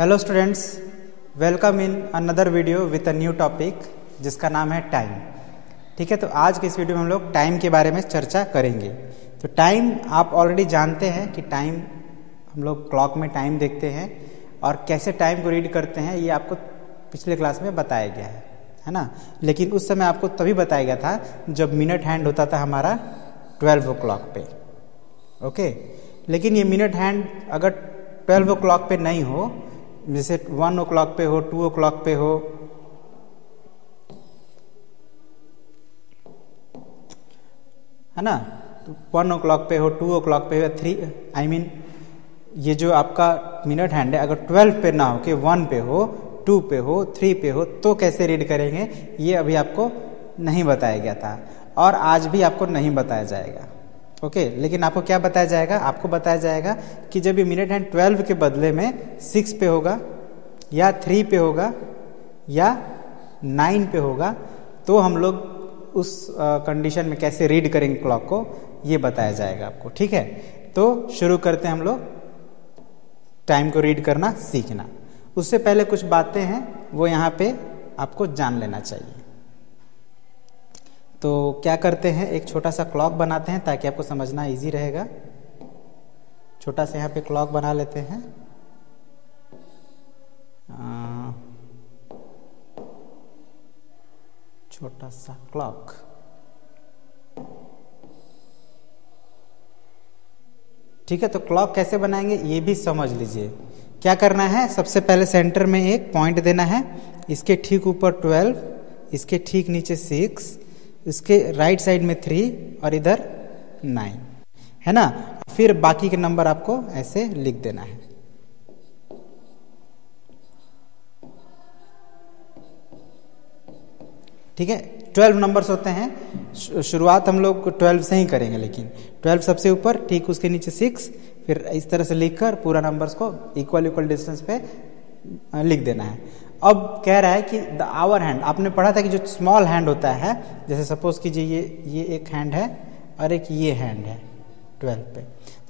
Hello students, welcome in another video with a new topic जिसका नाम है time. ठीक है, तो आज के इस वीडियो में हम लोग टाइम के बारे में चर्चा करेंगे। तो टाइम आप ऑलरेडी जानते हैं कि टाइम हम लोग क्लॉक में टाइम देखते हैं और कैसे टाइम को रीड करते हैं, ये आपको पिछले क्लास में बताया गया है ना। लेकिन उस समय आपको तभी बताया गया था जब मिनट हैंड होता था हमारा 12 ओ क्लॉक पे। ओके, लेकिन ये मिनट हैंड अगर 12 ओ क्लॉक पे नहीं हो, जैसे 1 ओ क्लॉक पे हो, 2 ओ क्लॉक पे हो, है ना, 1 ओ क्लॉक पे हो, 2 ओ क्लॉक पे हो, 3 ये जो आपका मिनट हैंड है अगर 12 पे ना हो कि 1 पे हो, 2 पे हो, 3 पे हो, तो कैसे रीड करेंगे ये अभी आपको नहीं बताया गया था और आज भी आपको नहीं बताया जाएगा। ओके, लेकिन आपको क्या बताया जाएगा? आपको बताया जाएगा कि जब ये मिनट हैंड 12 के बदले में 6 पे होगा या 3 पे होगा या 9 पे होगा, तो हम लोग उस कंडीशन में कैसे रीड करेंगे क्लॉक को, ये बताया जाएगा आपको। ठीक है, तो शुरू करते हैं हम लोग टाइम को रीड करना सीखना। उससे पहले कुछ बातें हैं वो यहाँ पे आपको जान लेना चाहिए। तो क्या करते हैं, एक छोटा सा क्लॉक बनाते हैं ताकि आपको समझना इजी रहेगा। छोटा सा यहाँ पे क्लॉक बना लेते हैं। छोटा सा क्लॉक। ठीक है, तो क्लॉक कैसे बनाएंगे ये भी समझ लीजिए। क्या करना है, सबसे पहले सेंटर में एक पॉइंट देना है, इसके ठीक ऊपर 12, इसके ठीक नीचे 6, इसके राइट साइड में 3 और इधर 9, है ना। फिर बाकी के नंबर आपको ऐसे लिख देना है। ठीक है, 12 नंबर्स होते हैं। शुरुआत हम लोग 12 से ही करेंगे, लेकिन 12 सबसे ऊपर, ठीक उसके नीचे 6, फिर इस तरह से लिखकर पूरा नंबर्स को इक्वल डिस्टेंस पे लिख देना है। अब कह रहा है कि द आवर हैंड, आपने पढ़ा था कि जो स्मॉल हैंड होता है, जैसे सपोज कीजिए ये एक हैंड है और एक ये हैंड है 12 पे,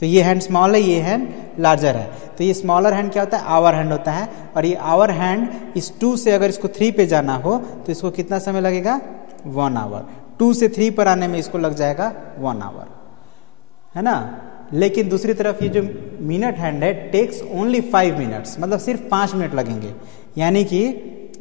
तो ये हैंड स्मॉल है, ये हैंड लार्जर है, तो ये स्मॉलर हैंड क्या होता है? आवर हैंड होता है। और ये आवर हैंड इस 2 से अगर इसको 3 पे जाना हो तो इसको कितना समय लगेगा? 1 आवर। 2 से 3 पर आने में इसको लग जाएगा 1 आवर, है ना। लेकिन दूसरी तरफ ये जो मिनट हैंड है टेक्स ओनली 5 मिनट्स, मतलब सिर्फ 5 मिनट लगेंगे। यानी कि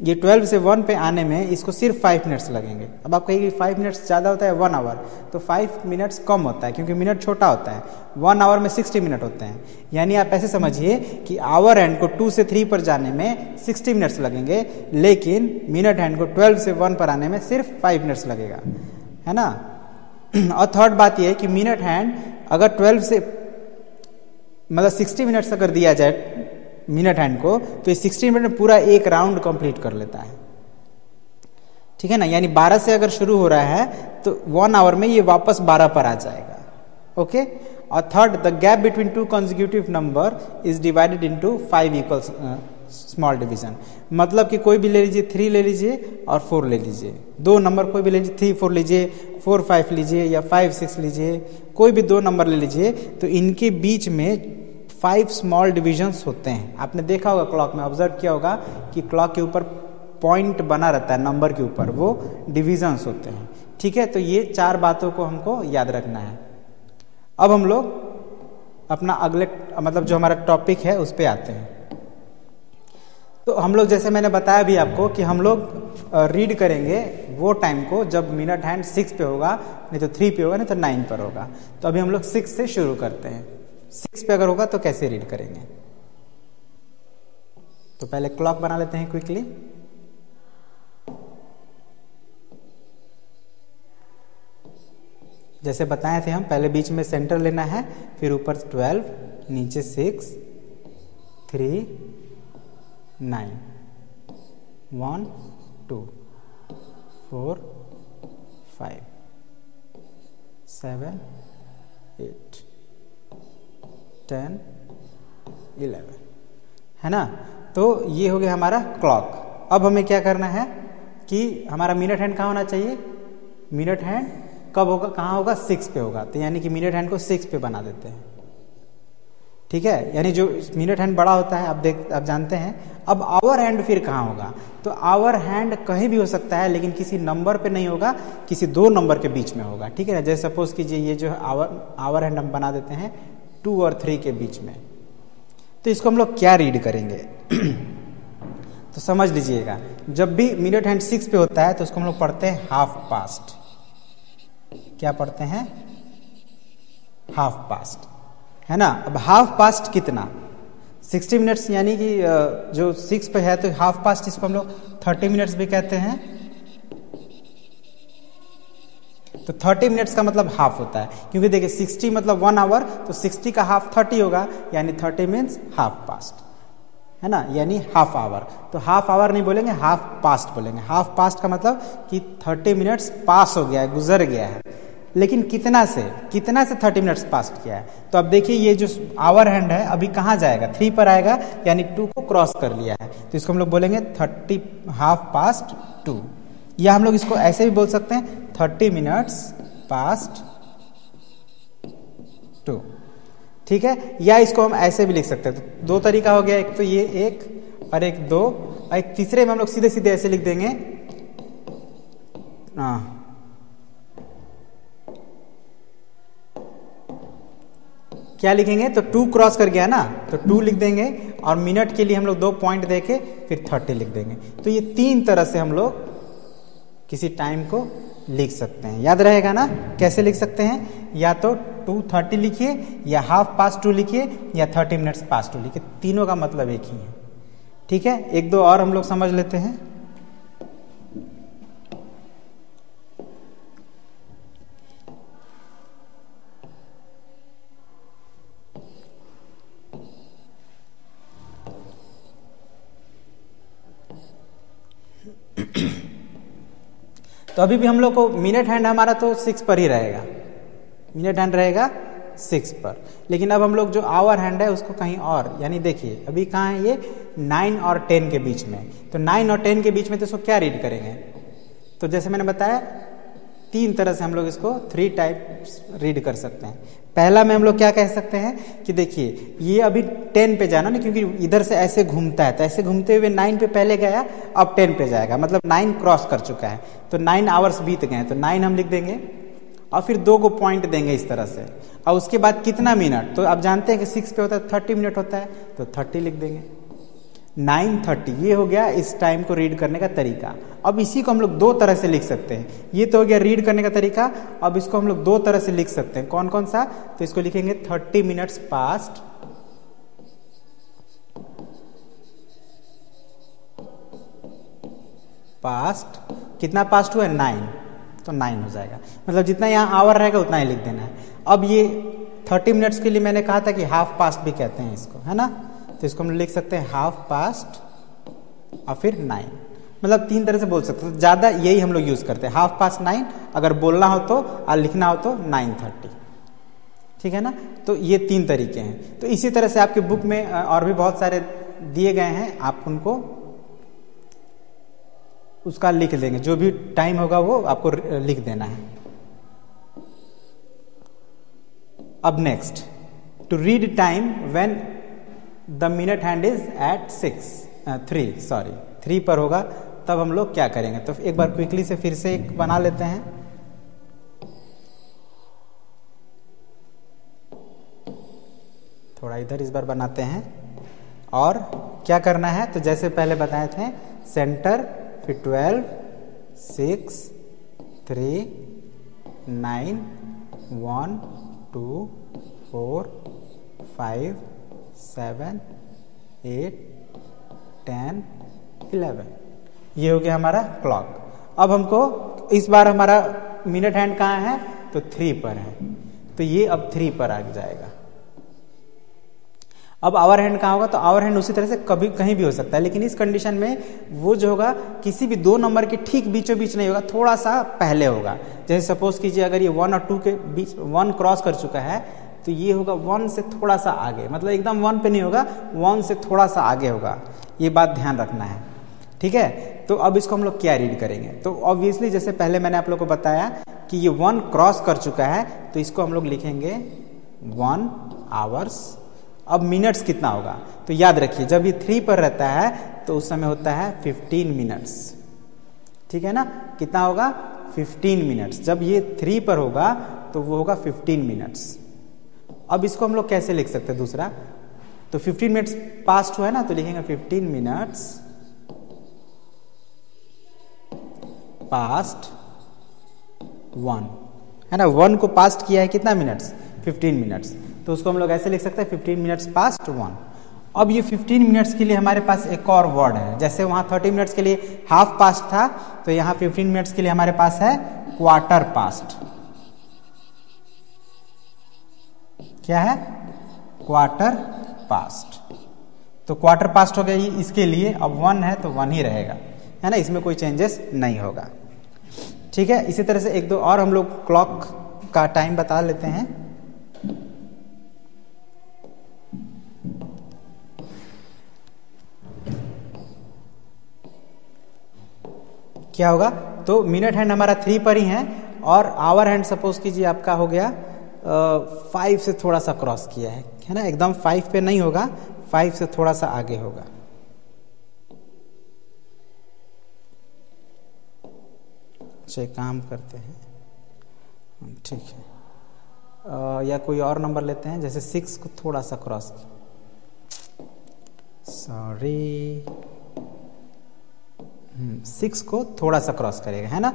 ये 12 से 1 पे आने में इसको सिर्फ 5 मिनट्स लगेंगे। अब आप कहिए 5 मिनट्स ज़्यादा होता है 1 आवर, तो 5 मिनट्स कम होता है क्योंकि मिनट छोटा होता है। 1 आवर में 60 मिनट होते हैं। यानी आप ऐसे समझिए कि आवर हैंड को 2 से 3 पर जाने में 60 मिनट्स लगेंगे, लेकिन मिनट हैंड को 12 से 1 पर आने में सिर्फ 5 मिनट्स लगेगा, है ना। और थर्ड बात यह है कि मिनट हैंड अगर 12 से मतलब 60 मिनट्स अगर दिया जाए मिनट हैंड को, तो ये 60 मिनट में पूरा एक राउंड कंप्लीट कर लेता है। ठीक है ना, यानी 12 से अगर शुरू हो रहा है तो 1 आवर में ये वापस 12 पर आ जाएगा। ओके, और third, the gap between 2 consecutive number is divided into 5 equal small division. मतलब कि कोई भी ले लीजिए, 3 ले लीजिए और 4 ले लीजिए, 2 नंबर कोई भी ले लीजिए, 3 4 लीजिए, 4 5 लीजिए या 5 6 लीजिए, कोई भी 2 नंबर ले लीजिए, तो इनके बीच में 5 स्मॉल डिविजन्स होते हैं। आपने देखा होगा क्लॉक में, ऑब्जर्व किया होगा कि क्लॉक के ऊपर पॉइंट बना रहता है नंबर के ऊपर, वो डिविजन्स होते हैं। ठीक है, तो ये 4 बातों को हमको याद रखना है। अब हम लोग अपना अगले मतलब जो हमारा टॉपिक है उस पर आते हैं। तो हम लोग जैसे मैंने बताया भी आपको कि हम लोग रीड करेंगे वो टाइम को जब मिनट हैंड 6 पे होगा, नहीं तो 3 पे होगा, नहीं तो 9 पर होगा। तो अभी हम लोग 6 से शुरू करते हैं। 6 पे अगर होगा तो कैसे रीड करेंगे? तो पहले क्लॉक बना लेते हैं क्विकली। जैसे बताए थे हम, पहले बीच में सेंटर लेना है, फिर ऊपर 12, नीचे 6, 3, 9, 1 2 4 5 7 8 10 11, है ना। तो ये हो गया हमारा क्लॉक। अब हमें क्या करना है कि हमारा मिनट हैंड कहाँ होना चाहिए? मिनट हैंड कब होगा, कहाँ होगा? 6 पे होगा। तो यानी कि मिनट हैंड को 6 पे बना देते हैं। ठीक है, यानी जो मिनट हैंड बड़ा होता है आप जानते हैं। अब आवर हैंड फिर कहाँ होगा, तो आवर हैंड कहीं भी हो सकता है, लेकिन किसी नंबर पे नहीं होगा, किसी दो नंबर के बीच में होगा। ठीक है ना, जैसे सपोज कीजिए ये जो आवर हैंड हम बना देते हैं 2 और 3 के बीच में, तो इसको हम लोग क्या रीड करेंगे तो समझ लीजिएगा, जब भी मिनट हैंड 6 पे होता है तो उसको हम लोग पढ़ते हैं हाफ पास्ट। क्या पढ़ते हैं, हाफ पास्ट, है ना। अब हाफ पास्ट कितना, 60 मिनट्स, यानी कि जो 6 पे है तो हाफ पास्ट इसको हम लोग 30 मिनट्स भी कहते हैं। तो 30 मिनट्स का मतलब हाफ होता है, क्योंकि देखिए 60 मतलब 1 आवर, तो 60 का हाफ 30 होगा, यानी 30 मीन्स हाफ पास्ट, है ना, यानी हाफ आवर। तो हाफ आवर नहीं बोलेंगे, हाफ पास्ट बोलेंगे। हाफ पास्ट का मतलब कि 30 मिनट्स पास हो गया है, गुजर गया है। लेकिन कितना से 30 मिनट्स पास किया है। तो अब देखिए ये जो आवर हैंड है अभी कहाँ जाएगा, 3 पर आएगा, यानी 2 को क्रॉस कर लिया है, तो इसको हम लोग बोलेंगे 30 हाफ पास्ट 2, या हम लोग इसको ऐसे भी बोल सकते हैं 30 मिनट्स पास्ट 2। ठीक है, या इसको हम ऐसे भी लिख सकते हैं। तो 2 तरीका हो गया, एक तो ये एक और एक 2, और एक तीसरे में हम लोग सीधे सीधे ऐसे लिख देंगे, क्या लिखेंगे, तो 2 क्रॉस कर गया ना, तो 2 लिख देंगे, और मिनट के लिए हम लोग 2 पॉइंट देके फिर 30 लिख देंगे। तो ये 3 तरह से हम लोग किसी टाइम को लिख सकते हैं। याद रहेगा ना, कैसे लिख सकते हैं, या तो 2:30 लिखिए, या हाफ पास्ट 2 लिखिए, या 30 मिनट्स पास्ट 2 लिखिए, तीनों का मतलब एक ही है। ठीक है, एक दो और हम लोग समझ लेते हैं। तो अभी भी हम लोग को मिनट हैंड हमारा तो 6 पर ही रहेगा, मिनट हैंड रहेगा 6 पर, लेकिन अब हम लोग जो आवर हैंड है उसको कहीं और, यानी देखिए अभी कहाँ है, ये 9 और 10 के बीच में। तो 9 और 10 के बीच में तो इसको क्या रीड करेंगे, तो जैसे मैंने बताया 3 तरह से हम लोग इसको 3 टाइप्स रीड कर सकते हैं। पहला में हम लोग क्या कह सकते हैं कि देखिए ये अभी 10 पे जाना ना, क्योंकि इधर से ऐसे घूमता है, तो ऐसे घूमते हुए 9 पे पहले गया, अब 10 पे जाएगा, मतलब 9 क्रॉस कर चुका है, तो 9 आवर्स बीत गए, तो 9 हम लिख देंगे, और फिर 2 को पॉइंट देंगे इस तरह से, और उसके बाद कितना मिनट, तो आप जानते हैं कि 6 पे होता है 30 मिनट होता है, तो 30 लिख देंगे, 9:30। ये हो गया इस टाइम को रीड करने का तरीका। अब इसी को हम लोग 2 तरह से लिख सकते हैं, ये तो हो गया रीड करने का तरीका। अब इसको हम लोग 2 तरह से लिख सकते हैं, कौन कौन सा, तो इसको लिखेंगे 30 मिनट्स पास्ट कितना पास्ट हुआ है, 9, तो 9 हो जाएगा, मतलब जितना यहाँ आवर रहेगा उतना ही लिख देना है। अब ये 30 मिनट्स के लिए मैंने कहा था कि हाफ पास्ट भी कहते हैं इसको, है ना, तो इसको हम लिख सकते हैं हाफ पास्ट और फिर 9, मतलब 3 तरह से बोल सकते हैं, तो ज़्यादा यही हम लोग यूज़ करते हैं, हाफ पास्ट 9 अगर बोलना हो तो, और लिखना हो तो 9:30। ठीक है ना, तो ये 3 तरीके हैं। तो इसी तरह से आपके बुक में और भी बहुत सारे दिए गए हैं, आप उनको उसका लिख देंगे, जो भी टाइम होगा वो आपको लिख देना है। अब next, to read time when the minute hand is at 3 पर होगा, तब हम लोग क्या करेंगे, तो एक बार क्विकली से फिर से एक बना लेते हैं। थोड़ा इधर इस बार बनाते हैं, और क्या करना है, तो जैसे पहले बताए थे, सेंटर, फिर 12, 6, 3, 9, 1, 2, 4, 5, 7, 8, 10, 11, ये हो गया हमारा क्लॉक। अब हमको इस बार हमारा मिनट हैंड कहाँ है, तो 3 पर है, तो ये अब 3 पर आ जाएगा। अब आवर हैंड कहाँ होगा, तो आवर हैंड उसी तरह से कभी कहीं भी हो सकता है, लेकिन इस कंडीशन में वो जो होगा किसी भी 2 नंबर के ठीक बीचों बीच नहीं होगा, थोड़ा सा पहले होगा। जैसे सपोज कीजिए अगर ये 1 और 2 के बीच 1 क्रॉस कर चुका है, तो ये होगा 1 से थोड़ा सा आगे, मतलब एकदम 1 पे नहीं होगा, 1 से थोड़ा सा आगे होगा, ये बात ध्यान रखना है। ठीक है, तो अब इसको हम लोग क्या रीड करेंगे, तो ऑब्वियसली जैसे पहले मैंने आप लोग को बताया कि ये 1 क्रॉस कर चुका है, तो इसको हम लोग लिखेंगे 1 आवर्स, अब मिनट्स कितना होगा, तो याद रखिए जब ये 3 पर रहता है तो उस समय होता है 15 मिनट्स, ठीक है ना। कितना होगा, 15 मिनट्स। जब ये 3 पर होगा तो वो होगा 15 मिनट्स। अब इसको हम लोग कैसे लिख सकते हैं दूसरा, तो 15 मिनट्स पास्ट हुआ है ना, तो लिखेंगे 15 मिनट्स पास्ट 1, है ना। 1 को पास्ट किया है कितना मिनट्स, 15 मिनट्स, तो उसको हम लोग ऐसे लिख सकते हैं 15 मिनट्स पास्ट 1। अब ये 15 मिनट्स के लिए हमारे पास एक और वर्ड है, जैसे वहाँ 30 मिनट्स के लिए हाफ पास्ट था, तो यहाँ 15 मिनट्स के लिए हमारे पास है क्वार्टर पास्ट। क्या है, क्वार्टर पास्ट। तो क्वार्टर पास्ट हो गया ये इसके लिए। अब 1 है तो 1 ही रहेगा, है ना, इसमें कोई चेंजेस नहीं होगा, ठीक है। इसी तरह से एक दो और हम लोग क्लॉक का टाइम बता लेते हैं। क्या होगा, तो मिनट हैंड हमारा 3 पर ही है और आवर हैंड सपोज कीजिए आपका हो गया 5 से थोड़ा सा क्रॉस किया है ना, एकदम 5 पे नहीं होगा, 5 से थोड़ा सा आगे होगा। अच्छा काम करते हैं, ठीक है, या कोई और नंबर लेते हैं, जैसे 6 को थोड़ा सा क्रॉस, सॉरी 6 को थोड़ा सा क्रॉस करेगा, है ना,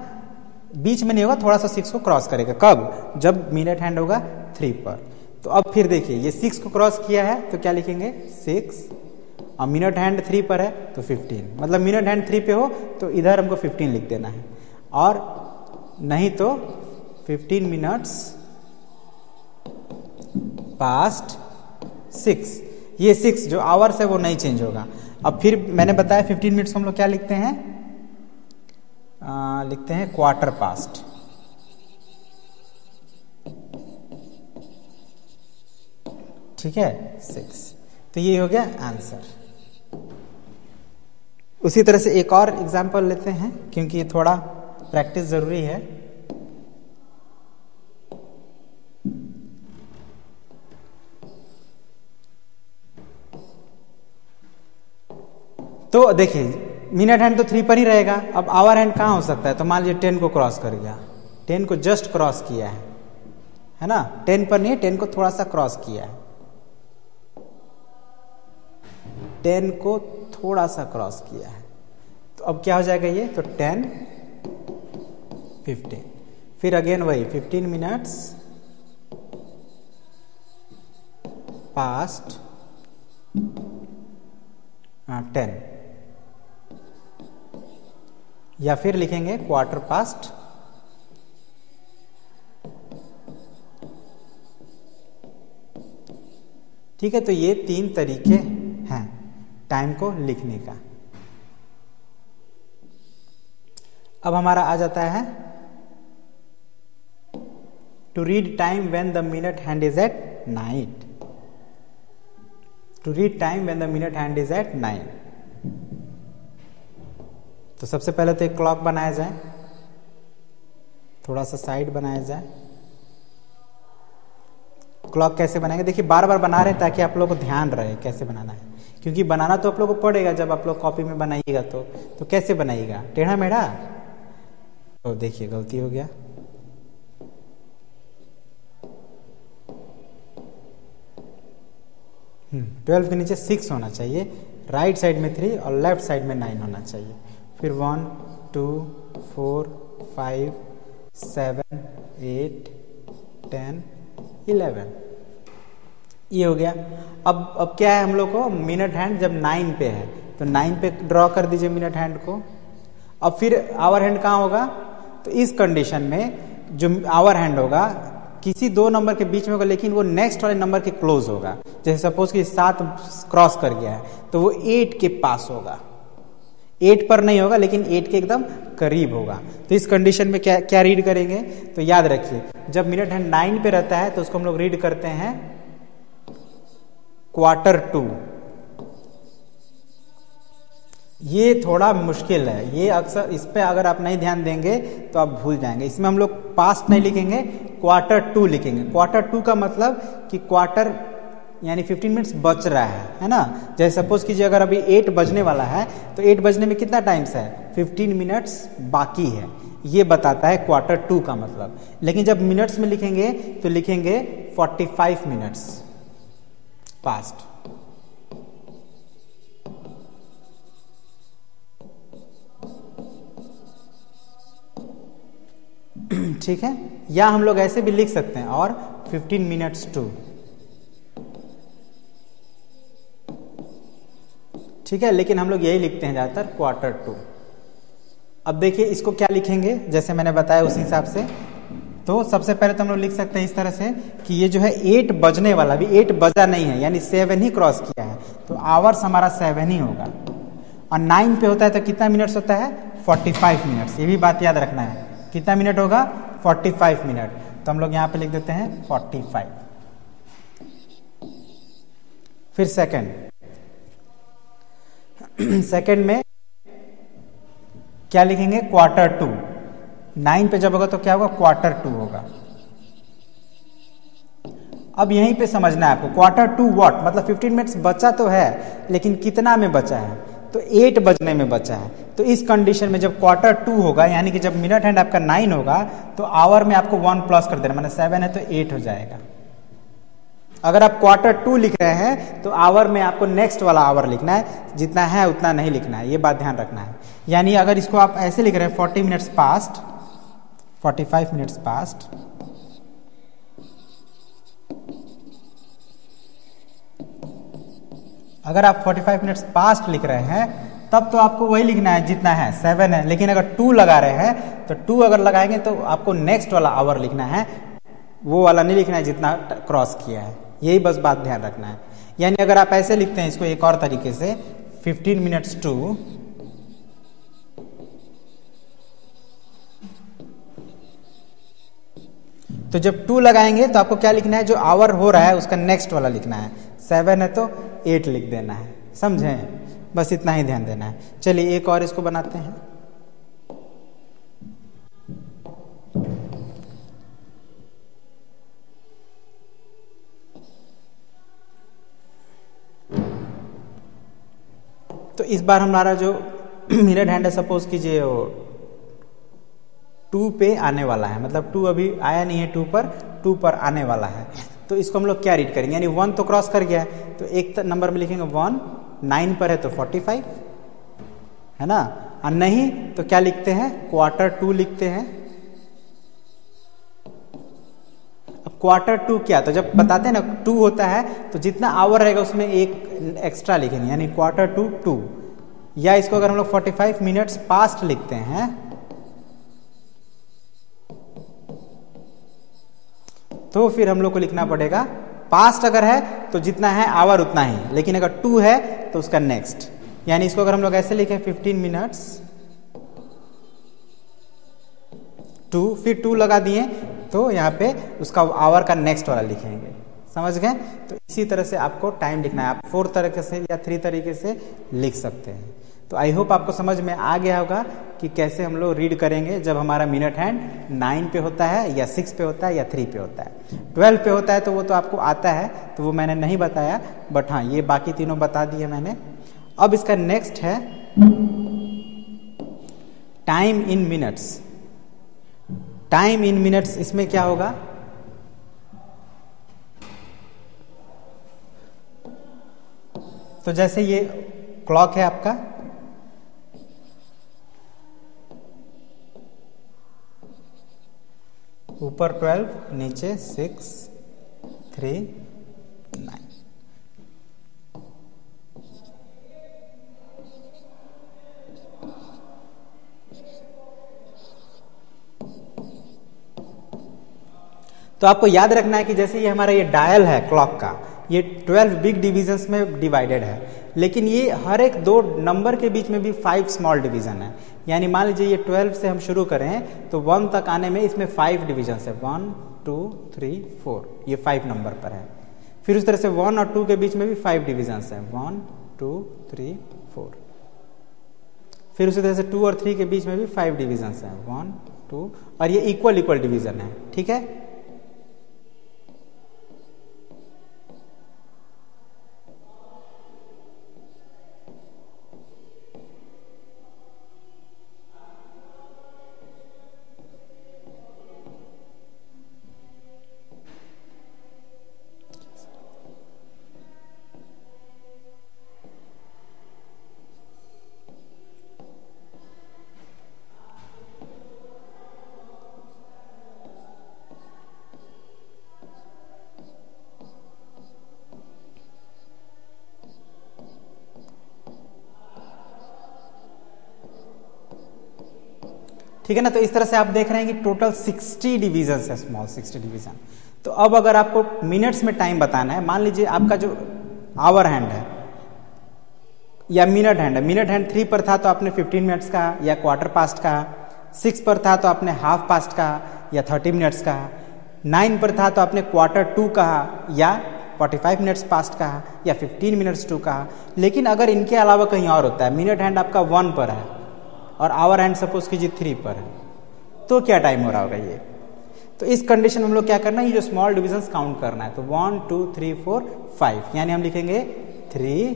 बीच में नहीं होगा, थोड़ा सा 6 को क्रॉस करेगा। कब, जब मिनट हैंड होगा 3 पर। तो अब फिर देखिए ये 6 को क्रॉस किया है तो क्या लिखेंगे 6, और मिनट हैंड 3 पर है तो 15, मतलब मिनट हैंड 3 पे हो तो इधर हमको 15 लिख देना है, और नहीं तो 15 मिनट्स पास्ट 6। ये 6 जो आवर्स है वो नहीं चेंज होगा। अब फिर मैंने बताया 15 मिनट्स को हम लोग क्या लिखते हैं, लिखते हैं क्वार्टर पास्ट। ठीक है 6, तो ये हो गया आंसर। उसी तरह से एक और एग्जांपल लेते हैं क्योंकि ये थोड़ा प्रैक्टिस जरूरी है। तो देखिए मिनट हैंड तो 3 पर ही रहेगा, अब आवर हैंड कहाँ हो सकता है, तो मान लीजिए 10 को क्रॉस कर गया, 10 को जस्ट क्रॉस किया है ना, 10 पर नहीं है, 10 को थोड़ा सा क्रॉस किया है, 10 को थोड़ा सा क्रॉस किया है, तो अब क्या हो जाएगा ये, तो 10 15, फिर अगेन वही 15 मिनट्स पास्ट 10, या फिर लिखेंगे क्वार्टर पास्ट, ठीक है। तो ये 3 तरीके हैं टाइम को लिखने का। अब हमारा आ जाता है to read time when the minute hand is at 9, to read time when the minute hand is at 9। तो सबसे पहले तो एक क्लॉक बनाया जाए, थोड़ा सा साइड बनाया जाए। क्लॉक कैसे बनाएंगे, देखिए बार बार बना रहे हैं ताकि आप लोगों को ध्यान रहे कैसे बनाना है, क्योंकि बनाना तो आप लोगों को पड़ेगा जब आप लोग कॉपी में बनाइएगा। तो कैसे बनाइएगा, टेढ़ा मेढ़ा, तो देखिए गलती हो गया। हम्म 12 के नीचे 6 होना चाहिए, राइट साइड में 3 और लेफ्ट साइड में 9 होना चाहिए। फिर 1 2 4 5 7 8 10 11, ये हो गया। अब क्या है हम लोग को, मिनट हैंड जब 9 पे है तो 9 पे ड्रॉ कर दीजिए मिनट हैंड को। अब फिर आवर हैंड कहाँ होगा, तो इस कंडीशन में जो आवर हैंड होगा किसी 2 नंबर के बीच में होगा, लेकिन वो नेक्स्ट वाले नंबर के क्लोज होगा। जैसे सपोज कि 7 क्रॉस कर गया है तो वो 8 के पास होगा, 8 पर नहीं होगा लेकिन 8 के एकदम करीब होगा। तो इस कंडीशन में क्या क्या रीड करेंगे, तो याद रखिए जब मिनट हैंड 9 पे रहता है तो उसको हम लोग रीड करते हैं क्वार्टर 2। ये थोड़ा मुश्किल है, ये अक्सर इस पे अगर आप नहीं ध्यान देंगे तो आप भूल जाएंगे। इसमें हम लोग पास्ट नहीं लिखेंगे, क्वार्टर 2 लिखेंगे। क्वार्टर 2 का मतलब कि क्वार्टर यानी 15 मिनट्स बच रहा है ना। जैसे सपोज कीजिए अगर अभी 8 बजने वाला है तो 8 बजने में कितना टाइम्स है, 15 मिनट्स बाकी है, ये बताता है Q2 का मतलब। लेकिन जब मिनट्स में लिखेंगे तो लिखेंगे 45 मिनट्स पास्ट। ठीक है, या हम लोग ऐसे भी लिख सकते हैं और 15 मिनट्स टू। ठीक है, लेकिन हम लोग यही लिखते हैं ज़्यादातर Q2। अब देखिए इसको क्या लिखेंगे, जैसे मैंने बताया उस हिसाब से। तो सबसे पहले तो हम लोग लिख सकते हैं इस तरह से कि ये जो है 8 बजने वाला, अभी 8 बजा नहीं है, यानी 7 ही क्रॉस किया है, तो आवर्स हमारा 7 ही होगा। और 9 पे होता है तो कितना मिनट्स होता है, 45 मिनट्स। ये भी बात याद रखना है, कितना मिनट होगा, 45 मिनट। तो हम लोग यहाँ पे लिख देते हैं 45। फिर सेकंड में क्या लिखेंगे, Q2। 9 पे जब होगा तो क्या होगा, Q2 होगा। अब यहीं पे समझना है आपको, Q2 व्हाट मतलब 15 मिनट्स बचा तो है, लेकिन कितना में बचा है, तो 8 बजने में बचा है। तो इस कंडीशन में जब Q2 होगा, यानी कि जब मिनट हैंड आपका 9 होगा, तो आवर में आपको 1 प्लस कर देना, माने 7 है तो 8 हो जाएगा। अगर आप Q2 लिख रहे हैं तो आवर में आपको नेक्स्ट वाला आवर लिखना है, जितना है उतना नहीं लिखना है, ये बात ध्यान रखना है। यानी अगर इसको आप ऐसे लिख रहे हैं 40 मिनट्स पास्ट, 45 मिनट्स पास्ट, अगर आप 45 मिनट्स पास्ट लिख रहे हैं तब तो आपको वही लिखना है जितना है, 7 है। लेकिन अगर 2 लगा रहे हैं तो 2 अगर लगाएंगे तो आपको नेक्स्ट वाला आवर लिखना है, वो वाला नहीं लिखना है जितना क्रॉस किया है। यही बस बात ध्यान रखना है। यानी अगर आप ऐसे लिखते हैं इसको एक और तरीके से, 15 मिनट्स टू, तो जब 2 लगाएंगे तो आपको क्या लिखना है, जो आवर हो रहा है उसका नेक्स्ट वाला लिखना है। 7 है तो 8 लिख देना है, समझे, बस इतना ही ध्यान देना है। चलिए एक और इसको बनाते हैं। तो इस बार हमारा जो मिनट हैंड है, सपोज कीजिए वो 2 पे आने वाला है, मतलब 2 अभी आया नहीं है 2 पर आने वाला है। तो इसको हम लोग क्या रीड करेंगे, यानी 1 तो क्रॉस कर गया है, तो एक नंबर में लिखेंगे 1, 9 पर है तो 45 है ना, और नहीं तो क्या लिखते हैं, Q2 लिखते हैं। अब Q2 क्या, तो जब बताते हैं ना 2 होता है तो जितना आवर रहेगा उसमें एक एक्स्ट्रा लिखेंगे, यानी Q2 2। या इसको अगर हम लोग 45 मिनट्स पास्ट लिखते हैं तो फिर हम लोग को लिखना पड़ेगा, पास्ट अगर है तो जितना है आवर उतना ही, लेकिन अगर 2 है तो उसका नेक्स्ट। यानी इसको अगर हम लोग ऐसे लिखें 15 मिनट्स टू, फिर 2 लगा दिए तो यहाँ पे उसका आवर का नेक्स्ट वाला लिखेंगे, समझ गए। तो इसी तरह से आपको टाइम लिखना है, आप 4 तरीके से या 3 तरीके से लिख सकते हैं। तो आई होप आपको समझ में आ गया होगा कि कैसे हम लोग रीड करेंगे जब हमारा मिनट हैंड 9 पे होता है या 6 पे होता है या 3 पे होता है। 12 पे होता है तो वो तो आपको आता है, तो वो मैंने नहीं बताया, बट हाँ ये बाकी तीनों बता दिए मैंने। अब इसका नेक्स्ट है time in minutes. Time in minutes, इसमें क्या होगा, तो जैसे ये क्लॉक है आपका, ऊपर 12 नीचे 6 3 9, तो आपको याद रखना है कि जैसे ये हमारा ये डायल है क्लॉक का, ये 12 बिग डिविजन्स में डिवाइडेड है, लेकिन ये हर एक 2 नंबर के बीच में भी 5 स्मॉल डिवीजन है। यानी मान लीजिए ये 12 से हम शुरू करें तो 1 तक आने में इसमें 5 डिवीजन है, 1 2 3 4, ये 5 नंबर पर है। फिर उस तरह से 1 और 2 के बीच में भी 5 डिवीजन है, 1 2 3 4। फिर उसी तरह से 2 और 3 के बीच में भी 5 डिवीजन है, 1 2, और ये इक्वल डिवीजन है, ठीक है। ठीक है ना। तो इस तरह से आप देख रहे हैं कि टोटल 60 डिवीजन है, स्मॉल 60 डिवीजन। तो अब अगर आपको मिनट्स में टाइम बताना है, मान लीजिए आपका जो आवर हैंड है या मिनट हैंड है, मिनट हैंड 3 पर था तो आपने 15 मिनट्स का या क्वार्टर पास्ट का, 6 पर था तो आपने हाफ पास्ट का या 30 मिनट्स का, 9 पर था तो आपने क्वार्टर 2 कहा या 45 मिनट्स पास्ट कहा या 15 मिनट्स 2 कहा। लेकिन अगर इनके अलावा कहीं और होता है, मिनट हैंड आपका 1 पर है और आवर हैंड सपोज कीजिए 3 पर है, तो क्या टाइम हो रहा होगा ये। तो इस कंडीशन में हम लोग क्या करना है, ये जो स्मॉल डिविजन्स काउंट करना है। तो 1 2 3 4 5, यानी हम लिखेंगे 3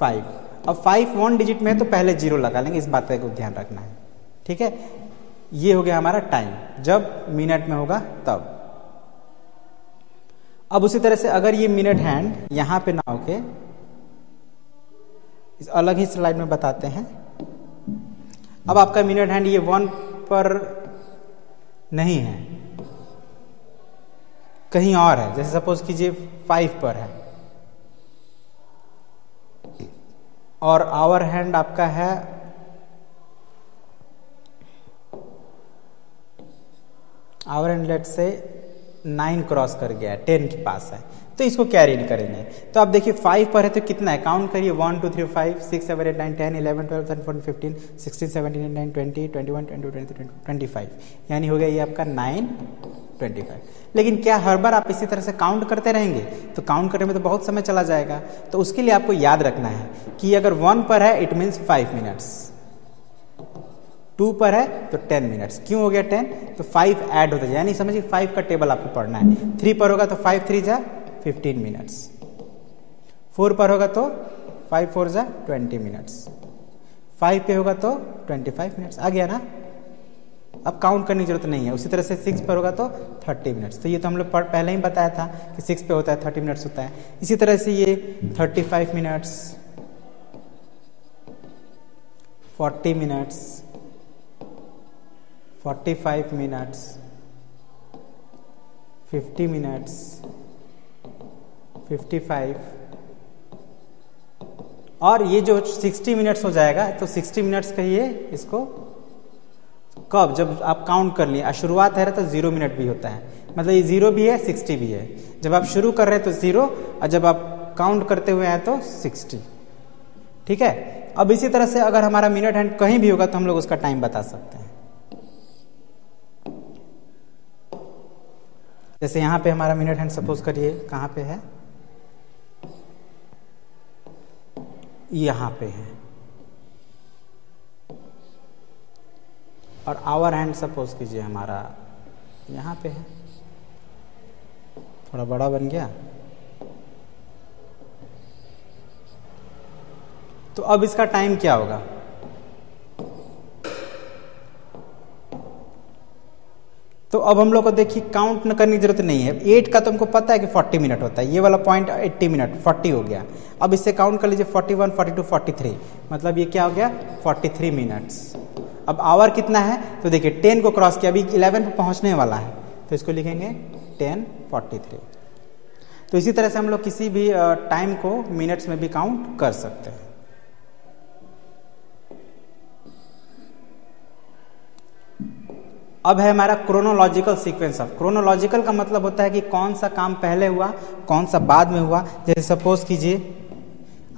5। अब 5 1 डिजिट में है तो पहले 0 लगा लेंगे, इस बात को ध्यान रखना है। ठीक है, ये हो गया हमारा टाइम जब मिनट में होगा तब। अब उसी तरह से अगर ये मिनट हैंड यहां पे ना होके इस अलग ही स्लाइड में बताते हैं। अब आपका मिनट हैंड ये 1 पर नहीं है, कहीं और है, जैसे सपोज कीजिए 5 पर है और आवर हैंड आपका है आवर हैंड लेट से 9 क्रॉस कर गया है, 10 के पास है, तो इसको कैरी नहीं करेंगे। तो आप देखिए 5 पर है तो कितना है, काउंट करिए 1 2 3 5 6 7 8 9 10 11 12 13 14 15 16 17 18 19 20 21 22 23 25, यानी हो गया ये आपका 9 25। लेकिन क्या हर बार आप इसी तरह से काउंट करते रहेंगे, तो काउंट करने में तो बहुत समय चला जाएगा। तो उसके लिए आपको याद रखना है कि अगर 1 पर है इट मीन्स 5 मिनट्स, 2 पर है तो 10 मिनट्स। क्यों हो गया 10, तो 5 ऐड होता है, यानी समझिए 5 का टेबल आपको पढ़ना है। 3 पर होगा तो 5 3 जा 15 मिनट्स, 4 पर होगा तो 5 4 जा 20 मिनट्स, 5 पे होगा तो 25 मिनट्स। आ गया ना, अब काउंट करने की जरूरत नहीं है। उसी तरह से 6 पर होगा तो 30 मिनट्स, तो ये तो हम लोग पहले ही बताया था कि 6 पे होता है 30 मिनट्स होता है। इसी तरह से ये 35 मिनट्स, 40 मिनट्स, 45 मिनट्स, 50 मिनट्स, 55 और ये जो 60 मिनट्स हो जाएगा तो 60 मिनट्स कहिए इसको कब, जब आप काउंट कर लिए। शुरुआत है तो 0 मिनट भी होता है, मतलब ये 0 भी है 60 भी है। जब आप शुरू कर रहे हैं तो 0 और जब आप काउंट करते हुए हैं तो 60। ठीक है, अब इसी तरह से अगर हमारा मिनट हैंड कहीं भी होगा तो हम लोग उसका टाइम बता सकते हैं। जैसे यहां पे हमारा मिनट हैंड सपोज करिए कहां पे है, यहां पे है, और आवर हैंड सपोज कीजिए हमारा यहां पे है, थोड़ा बड़ा बन गया। तो अब इसका टाइम क्या होगा, तो अब हम लोग को देखिए काउंट न करने की जरूरत नहीं है। 8 का तो हमको पता है कि 40 मिनट होता है, ये वाला पॉइंट 80 मिनट 40 हो गया। अब इससे काउंट कर लीजिए 41 42 43, मतलब ये क्या हो गया 43 मिनट्स। अब आवर कितना है, तो देखिए 10 को क्रॉस किया, अभी 11 पे पहुंचने वाला है, तो इसको लिखेंगे 10:43। तो इसी तरह से हम लोग किसी भी टाइम को मिनट्स में भी काउंट कर सकते हैं। अब है हमारा क्रोनोलॉजिकल सीक्वेंस ऑफ। क्रोनोलॉजिकल का मतलब होता है कि कौन सा काम पहले हुआ कौन सा बाद में हुआ। जैसे सपोज कीजिए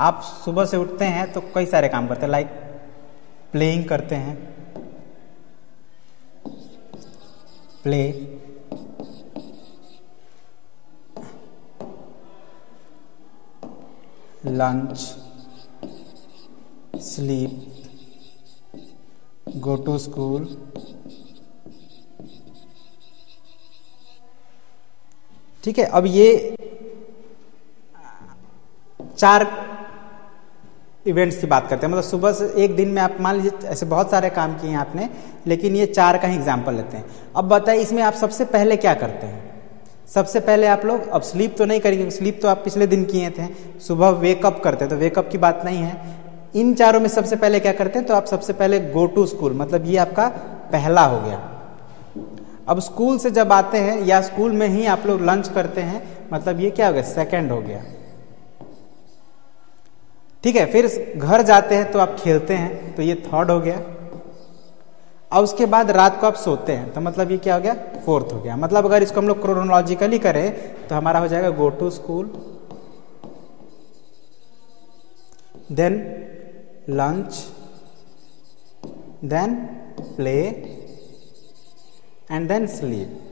आप सुबह से उठते हैं तो कई सारे काम करते हैं, लाइक प्लेइंग करते हैं, play, lunch, sleep, go to school, ठीक है। अब ये 4 इवेंट्स की बात करते हैं, मतलब सुबह से एक दिन में आप मान लीजिए ऐसे बहुत सारे काम किए हैं आपने, लेकिन ये 4 का ही एग्जाम्पल लेते हैं। अब बताइए इसमें आप सबसे पहले क्या करते हैं। सबसे पहले आप लोग अब स्लीप तो नहीं करेंगे, स्लीप तो आप पिछले दिन किए थे। सुबह वेकअप करते हैं तो वेकअप की बात नहीं है। इन चारों में सबसे पहले क्या करते हैं, तो आप सबसे पहले गो टू स्कूल, मतलब ये आपका पहला हो गया। अब स्कूल से जब आते हैं या स्कूल में ही आप लोग लंच करते हैं, मतलब ये क्या हो गया सेकंड हो गया, ठीक है। फिर घर जाते हैं तो आप खेलते हैं, तो ये थर्ड हो गया। और उसके बाद रात को आप सोते हैं, तो मतलब ये क्या हो गया, फोर्थ हो गया। मतलब अगर इसको हम लोग क्रोनोलॉजिकली करें तो हमारा हो जाएगा go to school, then lunch, then play and then sleep.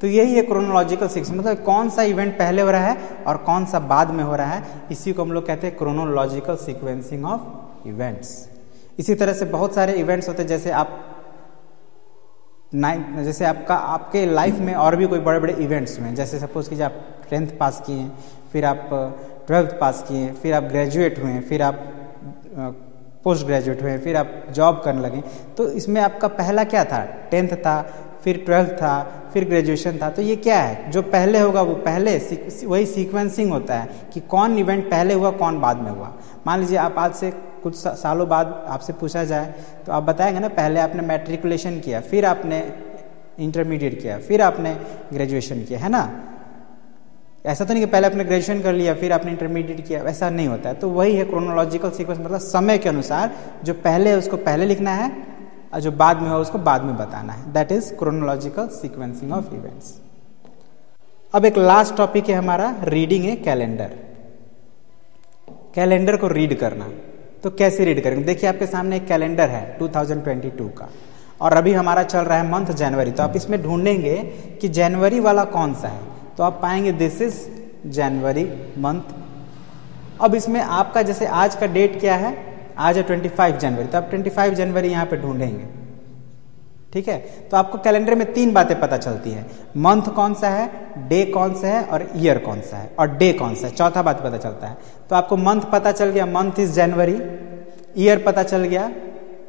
तो यही है क्रोनोलॉजिकल सीक्वेंस, मतलब कौन सा इवेंट पहले हो रहा है और कौन सा बाद में हो रहा है, इसी को हम लोग कहते हैं क्रोनोलॉजिकल सीक्वेंसिंग ऑफ इवेंट्स। इसी तरह से बहुत सारे इवेंट्स होते हैं, जैसे आपके लाइफ में और भी कोई बड़े बड़े इवेंट्स हुए हैं, जैसे सपोज कीजिए आप 10th पास किए हैं, फिर आप 12th पास किए, फिर आप ग्रेजुएट हुए, फिर आप पोस्ट ग्रेजुएट हुए, फिर आप जॉब करने लगे। तो इसमें आपका पहला क्या था, 10th था, फिर 12th था, फिर ग्रेजुएशन था। तो ये क्या है, जो पहले होगा वो पहले, वही सीक्वेंसिंग होता है कि कौन इवेंट पहले हुआ कौन बाद में हुआ। मान लीजिए आप आज से कुछ सालों बाद आपसे पूछा जाए तो आप बताएंगे ना, पहले आपने मैट्रिकुलेशन किया, फिर आपने इंटरमीडिएट किया, फिर आपने ग्रेजुएशन किया, है ना। ऐसा तो नहीं कि पहले आपने ग्रेजुएशन कर लिया फिर आपने इंटरमीडिएट किया, वैसा नहीं होता है। तो वही है क्रोनोलॉजिकल सीक्वेंस, मतलब समय के अनुसार जो पहले है उसको पहले लिखना है और जो बाद में हो उसको बाद में बताना है। That is chronological sequencing of events. अब एक लास्ट टॉपिक है हमारा, रीडिंग ए कैलेंडर। कैलेंडर को रीड करना, तो कैसे रीड करेंगे। देखिए आपके सामने एक कैलेंडर है 2022 का, और अभी हमारा चल रहा है मंथ जनवरी। तो आप इसमें ढूंढेंगे कि जनवरी वाला कौन सा है, तो आप पाएंगे दिस इज जनवरी मंथ। अब इसमें आपका जैसे आज का डेट क्या है, आज है 25 जनवरी, तो आप 25 जनवरी यहाँ पे ढूंढेंगे, ठीक है। तो आपको कैलेंडर में 3 बातें पता चलती है, मंथ कौन सा है, डे कौन सा है और ईयर कौन सा है, और डे कौन सा है, चौथा बात पता चलता है। तो आपको मंथ पता चल गया, मंथ इज जनवरी, ईयर पता चल गया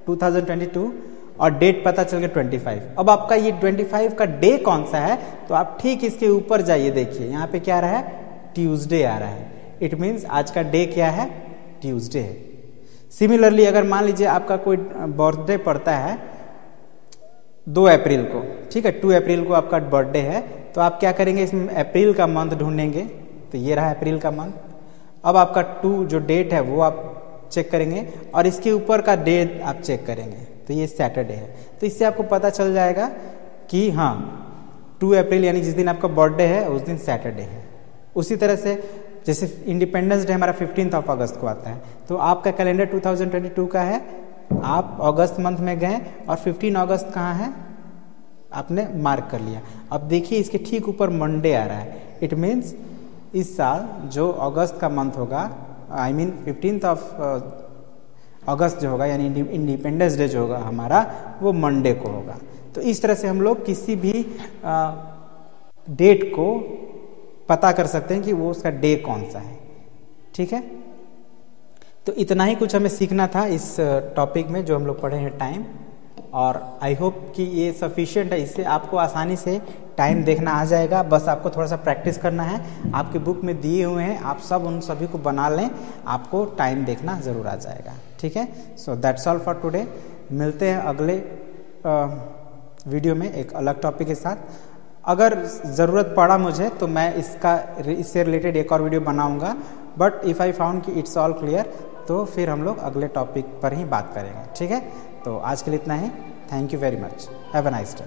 2022 और डेट पता चल गया 25। अब आपका ये 25 का डे कौन सा है, तो आप ठीक इसके ऊपर जाइए, देखिए यहाँ पे क्या आ रहा है, ट्यूसडे आ रहा है। इट मीन्स आज का डे क्या है, ट्यूसडे है। सिमिलरली अगर मान लीजिए आपका कोई बर्थडे पड़ता है 2 अप्रैल को, ठीक है, 2 अप्रैल को आपका बर्थडे है, तो आप क्या करेंगे, इसमें अप्रैल का मंथ ढूंढेंगे, तो ये रहा अप्रैल का मंथ। अब आपका 2 जो डेट है वो आप चेक करेंगे और इसके ऊपर का डेट आप चेक करेंगे, तो ये सैटरडे है। तो इससे आपको पता चल जाएगा कि हाँ 2 अप्रैल यानी जिस दिन आपका बर्थडे है उस दिन सैटरडे है। उसी तरह से जैसे इंडिपेंडेंस डे हमारा 15 अगस्त को आता है, तो आपका कैलेंडर 2022 का है, आप अगस्त मंथ में गए और 15 अगस्त कहाँ है, आपने मार्क कर लिया। अब देखिए इसके ठीक ऊपर मंडे आ रहा है। इट मीन्स इस साल जो अगस्त का मंथ होगा, आई मीन 15 अगस्त जो होगा यानी इंडिपेंडेंस डे जो होगा हमारा, वो मंडे को होगा। तो इस तरह से हम लोग किसी भी डेट को पता कर सकते हैं कि वो उसका डे कौन सा है, ठीक है। तो इतना ही कुछ हमें सीखना था इस टॉपिक में जो हम लोग पढ़े हैं टाइम, और आई होप कि ये सफिशिएंट है, इससे आपको आसानी से टाइम देखना आ जाएगा। बस आपको थोड़ा सा प्रैक्टिस करना है, आपके बुक में दिए हुए हैं, आप सब उन सभी को बना लें, आपको टाइम देखना ज़रूर आ जाएगा, ठीक है। So that's all for today. मिलते हैं अगले वीडियो में एक अलग टॉपिक के साथ। अगर ज़रूरत पड़ा मुझे तो मैं इससे रिलेटेड एक और वीडियो बनाऊंगा, बट इफ़ आई फाउंड कि इट्स ऑल क्लियर तो फिर हम लोग अगले टॉपिक पर ही बात करेंगे, ठीक है। तो आज के लिए इतना ही। Thank you very much, have a nice day.